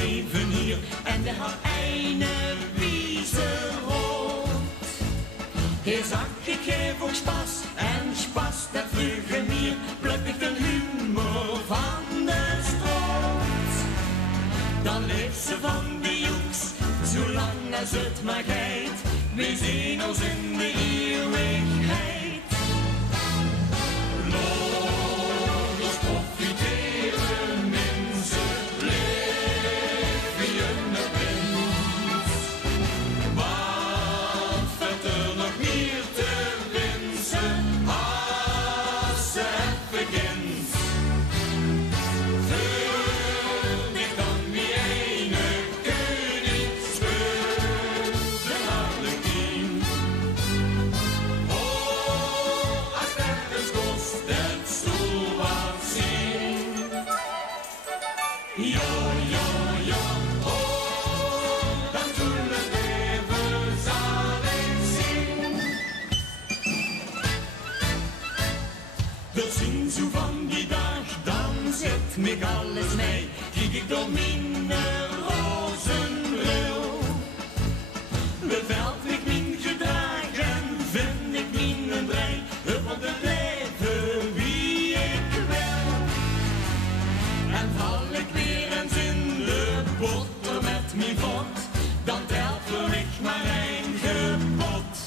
leven hier en de haar eine wiese rood. Hier zag ik geef ook spas en spas dat vlugge mier, pluk ik de humor van de stroot. Dan leeft ze van de joeks, zolang als het maar geit, we zien ons in de eeuwigheid. Logos profiteren mensen, leven je met winst. Wat valt er nog meer te wensen, als ze het begint? Verdicht dan wie ene koning speelt de harlekin. Oh, als ergens kost het zo wat zien. Jo, jo, jo, oh, dan zullen we zal ik zien. De zin zo van die dag, dan zet mij alles mee, kijk ik door mijn rozenbril. Bevalt ik mijn gedrag en vind ik mijn brein, hup op de leven wie ik wil. En val ik weer eens in de botter met mijn vod, dan telt ik maar een gebod.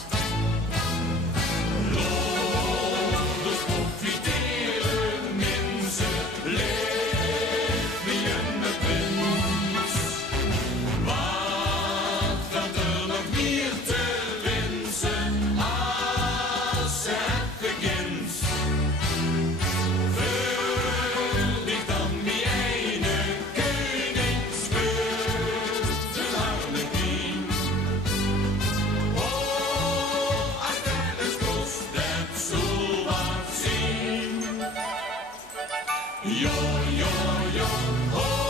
Loders profiteren mensen, leven je met winst. Wat valt er nog meer te wensen, als het begint? Verdicht dan wie ene koning speelt de harlekin. Oh, als ergens kost het zo wat zien. Jo, jo, jo, oh.